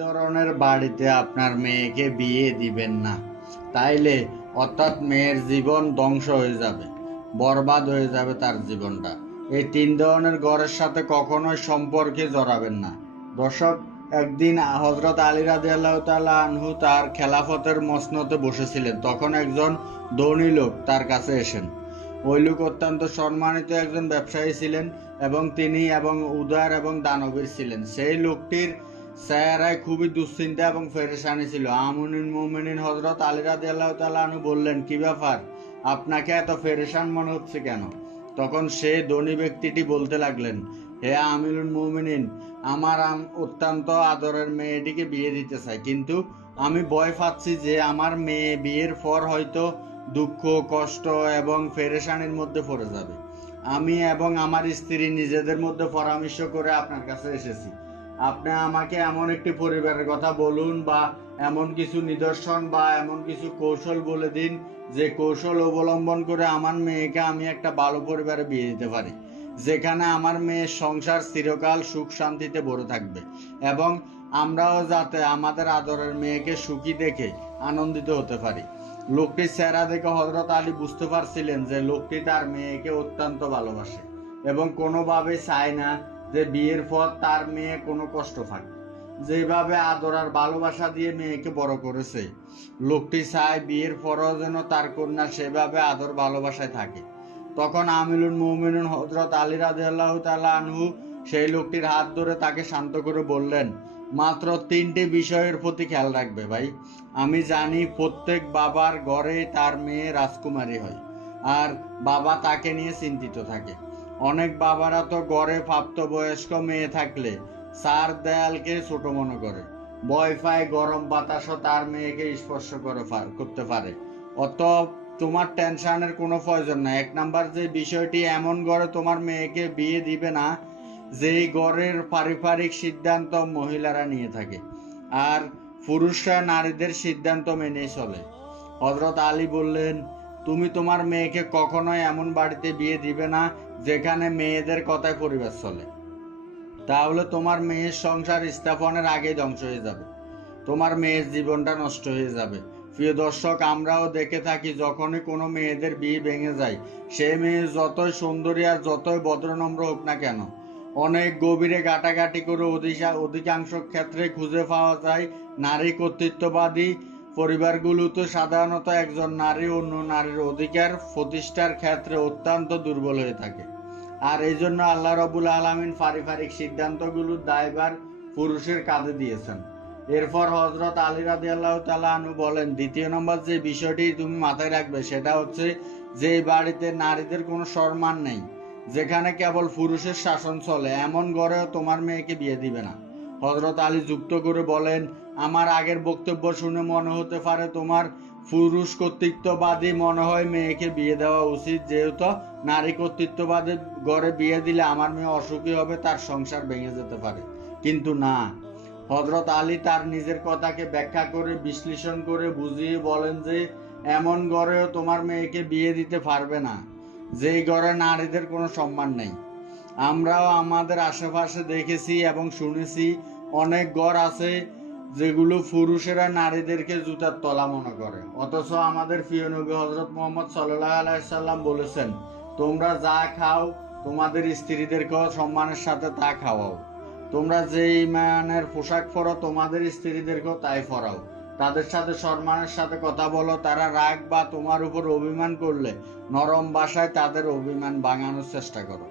ধরনের বাড়িতে আপনার মেয়েকে বিয়ে দিবেন না, তাইলে অর্থাৎ মেয়ের জীবন ধ্বংস হয়ে যাবে, বরবাদ হয়ে যাবে তার জীবনটা। এই তিন ধরনের ঘরের সাথে কখনোই সম্পর্কে জড়াবেন না। দর্শক, একদিন হজরত আলী রাদিয়াল্লাহু তাআলা আনহু তার খেলাফতের মসনদে বসেছিলেন। তখন একজন ধনী লোক তার কাছে এসেন। ওই লোক অত্যন্ত সম্মানিত একজন ব্যবসায়ী ছিলেন এবং তিনি উদার এবং দানবীর ছিলেন। সেই লোকটির চেহারায় খুবই দুশ্চিন্তা এবং পেরেশানি ছিল। আমিরুল মুমিনিন হযরত আলী রাদিয়াল্লাহু তাআলা আনহু বললেন, কি ব্যাপার, আপনাকে এত পেরেশান মনে হচ্ছে কেন? তখন সে ধনী ব্যক্তিটি বলতে লাগলেন, হে আমিরুল মুমিনিন, আমার অত্যন্ত আদরের মেয়েটিকে বিয়ে দিতে চাই, কিন্তু আমি ভয় পাচ্ছি যে আমার মেয়ে বিয়ের পর হয়তো দুঃখ, কষ্ট এবং পেরেশানির মধ্যে পড়ে যাবে। আমি এবং আমার স্ত্রী নিজেদের মধ্যে পরামর্শ করে আপনার কাছে এসেছি। আপনি আমাকে এমন একটি পরিবারের কথা বলুন, বা এমন কিছু নিদর্শন বা এমন কিছু কৌশল বলে দিন, যে কৌশল অবলম্বন করে আমার মেয়েকে আমি একটা ভালো পরিবারে বিয়ে দিতে পারি, যেখানে আমার মেয়ের সংসার চিরকাল সুখ শান্তিতে ভরে থাকবে, এবং আমরাও যাতে আমাদের আদরের মেয়েকে সুখী দেখে আনন্দিত হতে পারি। লোকটির চেহারা দেখে হযরত আলী বুঝতে পারছিলেন যে লোকটি তার মেয়েকে অত্যন্ত ভালোবাসে এবং কোনোভাবে চায় না যে বিয়ের পর তার মেয়ে কোনো কষ্ট পাক। যেভাবে আদর আর ভালোবাসা দিয়ে মেয়েকে বড় করেছে, লোকটি চায় বিয়ের পরও যেন তার কন্যা সেভাবে আদর ভালোবাসায় থাকে। তখন আমিরুল মুমিনিন হযরত আলী রাদিয়াল্লাহু তাআলা আনহু সেই লোকটির হাত ধরে তাকে শান্ত করে বললেন, মাত্র তিনটি বিষয়ের প্রতি খেয়াল রাখবে ভাই। আমি জানি প্রত্যেক বাবার ঘরে তার মেয়ে রাজকুমারী হয়, আর বাবা তাকে নিয়ে চিন্তিত থাকে। অনেক বাবারা তো ঘরে প্রাপ্তবয়স্ক মেয়ে থাকলে চার দেয়ালকে ছোট মনে করে, ভয় পায় গরম বাতাসও তার মেয়েকে স্পর্শ করতে পারে। অত তোমার টেনশনের কোনো প্রয়োজন নাই। এক নাম্বার যে বিষয়টি, এমন ঘরে তোমার মেয়েকে বিয়ে দিবে না যেই ঘরের পারিবারিক সিদ্ধান্ত মহিলারা নিয়ে থাকে, আর পুরুষরা নারীদের সিদ্ধান্ত মেনেই চলে। হযরত আলী বললেন, তুমি তোমার মেয়েকে কখনোই এমন বাড়িতে বিয়ে দিবে না যেখানে মেয়েদের কথায় পরিবার চলে, তাহলে তোমার মেয়ের সংসার স্থাপনের আগেই ধ্বংস হয়ে যাবে, তোমার মেয়ের জীবনটা নষ্ট হয়ে যাবে। প্রিয় দর্শক, আমরাও দেখে থাকি যখনই কোনো মেয়েদের বিয়ে ভেঙে যায়, সে মেয়ে যতই সুন্দরী আর যতই ভদ্রনম্র হোক না কেন, অনেক গভীরে ঘাটাঘাটি করে অধিকাংশ ক্ষেত্রে খুঁজে পাওয়া যায় নারী কর্তৃত্ববাদী পরিবারগুলোতে সাধারণত একজন নারী অন্য নারীর অধিকার প্রতিষ্ঠার ক্ষেত্রে অত্যন্ত দুর্বল হয়ে থাকে। আর এই জন্য আল্লাহ রাব্বুল আলামিন পারিবারিক সিদ্ধান্তগুলোর দায়ভার পুরুষের কাঁধে দিয়েছেন। এরপর হযরত আলী রাদিয়াল্লাহু তাআলা আনহু বলেন, দ্বিতীয় নম্বর যে বিষয়টি তুমি মাথায় রাখবে সেটা হচ্ছে যে বাড়িতে নারীদের কোনো সম্মান নেই, যেখানে কেবল পুরুষের শাসন চলে, এমন ঘরেও তোমার মেয়েকে বিয়ে দিবে না। হযরত আলী যুক্ত করে বলেন, আমার আগের বক্তব্য শুনে মনে হতে পারে তোমার পুরুষ কর্তৃত্ববাদী মনে হয় মেয়েকে বিয়ে দেওয়া উচিত, যেহেতু নারী কর্তৃত্ববাদী ঘরে বিয়ে দিলে আমার মেয়ে অসুখী হবে, তার সংসার ভেঙে যেতে পারে। কিন্তু না, হযরত আলী তার নিজের কথাকে ব্যাখ্যা করে বিশ্লেষণ করে বুঝিয়ে বলেন যে এমন ঘরেও তোমার মেয়েকে বিয়ে দিতে পারবে না যেই ঘরে নারীদের কোনো সম্মান নেই। আমরাও আমাদের আশেপাশে দেখেছি এবং শুনেছি অনেক ঘর আছে যেগুলো পুরুষেরা নারীদেরকে জুতার তলা মনে করে, অথচ আমাদের প্রিয় নবী হযরত মুহাম্মদ সাল্লাল্লাহু আলাইহি সাল্লাম বলেছেন, তোমরা যা খাও তোমাদের স্ত্রীদেরকেও সম্মানের সাথে তা খাওয়াও, তোমরা যেই মানের পোশাক পরো তোমাদের স্ত্রীদেরকেও তাই পরাও, তাদের সাথে সম্মানের সাথে কথা বলো, তারা রাগ বা তোমার উপর অভিমান করলে নরম ভাষায় তাদের অভিমান ভাঙানোর চেষ্টা করো।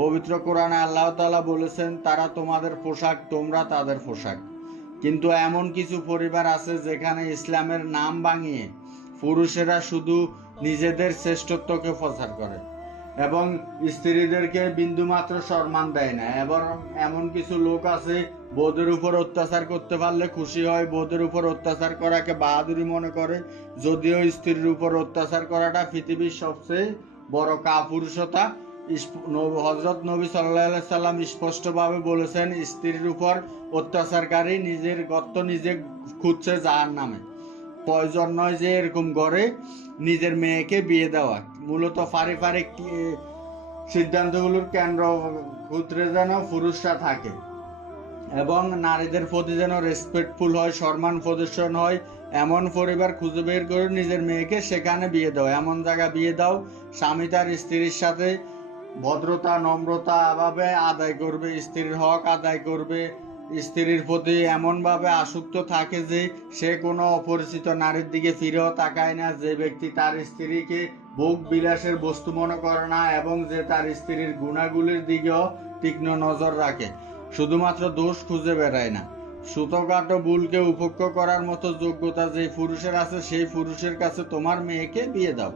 পবিত্র কোরআনে আল্লাহ তাআলা বলেছেন, তারা তোমাদের পোশাক, তোমরা তাদের পোশাক। কিন্তু এমন কিছু পরিবার আছে যেখানে ইসলামের নাম ভাঙিয়ে পুরুষেরা শুধু নিজেদের শ্রেষ্ঠত্বকে প্রচার করে এবং স্ত্রীদেরকে বিন্দুমাত্র সম্মান দেয় না। এবং এমন কিছু লোক আছে বউদের উপর অত্যাচার করতে পারলে খুশি হয়, বউদের উপর অত্যাচার করাকে বাহাদুরি মনে করে, যদিও স্ত্রীর উপর অত্যাচার করাটা পৃথিবীর সবচেয়ে বড় কাপুরুষতা। হযরত নবী সাল্লাল্লাহু আলাইহি সাল্লাম স্পষ্টভাবে বলেছেন, স্ত্রীর উপর অত্যাচারকারী নিজের গর্ত নিজে খুঁজছে জাহান্নামে। প্রয়োজন নয় যে এরকম ঘরে নিজের মেয়েকে বিয়ে দেওয়া। মূলত পারিবারিক সিদ্ধান্তগুলোর কেন্দ্র ক্ষেত্রে যেন পুরুষরা থাকে। এবং নারীদের প্রতি যেন রেসপেক্টফুল হয়, সম্মান প্রদর্শন হয়, এমন পরিবার খুঁজে বের করে নিজের মেয়েকে সেখানে বিয়ে দাও। এমন জায়গা বিয়ে দাও স্বামী তার স্ত্রীর সাথে ভদ্রতা নম্রতা ভাবে আদায় করবে, স্ত্রীর হক আদায় করবে, স্ত্রীর প্রতি এমনভাবে আসক্ত থাকে যে সে কোনো অপরিচিত নারীর দিকে ফিরেও তাকায় না, যে ব্যক্তি তার স্ত্রীকে ভোগ বিলাসের বস্তু মনে করে না এবং যে তার স্ত্রীর গুণাগুলির দিকেও তীক্ষ্ণ নজর রাখে, শুধুমাত্র দোষ খুঁজে বেড়ায় না। ছোটখাটো ভুলকে উপেক্ষা করার মতো যোগ্যতা যে পুরুষের আছে সেই পুরুষের কাছে তোমার মেয়েকে বিয়ে দাও।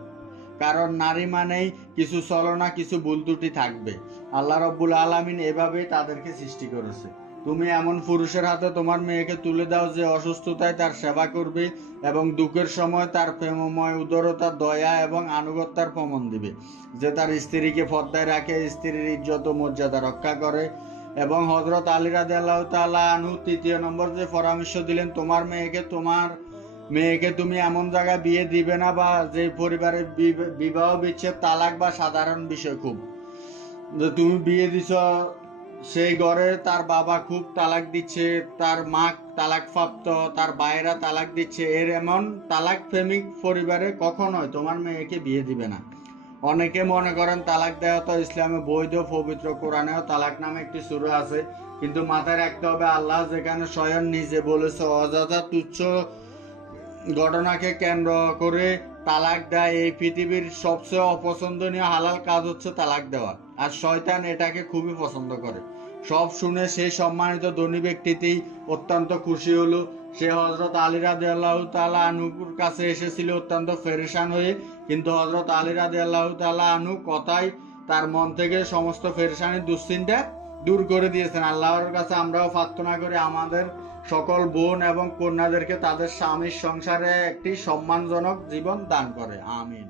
কারণ নারী মানেই কিছু ছলনা, কিছু ভুল ত্রুটি থাকবে। আল্লাহ রাব্বুল আলামিন এভাবেই তাদেরকে সৃষ্টি করেছে। তুমি এমন পুরুষের হাতে তোমার মেয়েকে তুলে দাও যে অসুস্থতায় তার সেবা করবে এবং দুঃখের সময় তার প্রেমময় উদারতা, দয়া এবং আনুগত্যের প্রমাণ দিবে, যে তার স্ত্রীকে পর্দায় রাখে, স্ত্রীর ইজ্জত ও মর্যাদা রক্ষা করে। এবং হযরত আলী রাদিয়াল্লাহু তাআলা আনহু তৃতীয় নম্বর যে পরামর্শ দিলেন, তোমার মেয়েকে তুমি এমন জায়গায় বিয়ে দিবে না বা যে পরিবারে বিবাহ বিচ্ছেদ, তালাক বা সাধারণ বিষয় খুব, যে তুমি বিয়ে দিছ সেই ঘরে তার বাবা খুব তালাক দিচ্ছে, তার মা তালাক প্রাপ্ত, তার ভাইয়েরা তালাক দিচ্ছে, এমন তালাক প্রেমিক পরিবারে কখনোই তোমার মেয়েকে বিয়ে দিবে না। অনেকে মনে করেন তালাক দেওয়া তো ইসলামে বৈধ, পবিত্র কোরআনেও তালাক নামে একটি সূরা আছে, কিন্তু মাথায় রাখতে হবে আল্লাহ যেখানে স্বয়ং নিজে বলেছে অযথা তুচ্ছ ঘটনাকে কেন্দ্র করে তালাক দেয়, এই পৃথিবীর সবচেয়ে অপছন্দনীয় হালাল কাজ হচ্ছে তালাক দেওয়া, আর শয়তান এটাকে খুবই পছন্দ করে। সব শুনে সেই সম্মানিত ধনী ব্যক্তিতেই অত্যন্ত খুশি হলো। সে হযরত আলী রাদিয়াল্লাহু তাআলা আনহুর কাছে এসেছিল অত্যন্ত পেরেশান হয়ে, কিন্তু হযরত আলী রাদিয়াল্লাহু তাআলা আনহু কথাই তার মন থেকে সমস্ত পেরেশানি দুশ্চিন্তা দূর করে দিয়েছেন। আল্লাহর কাছে আমরাও প্রার্থনা করি আমাদের সকল বোন এবং কন্যাদেরকে তাদের স্বামীর সংসারে একটি সম্মানজনক জীবন দান করে। আমিন।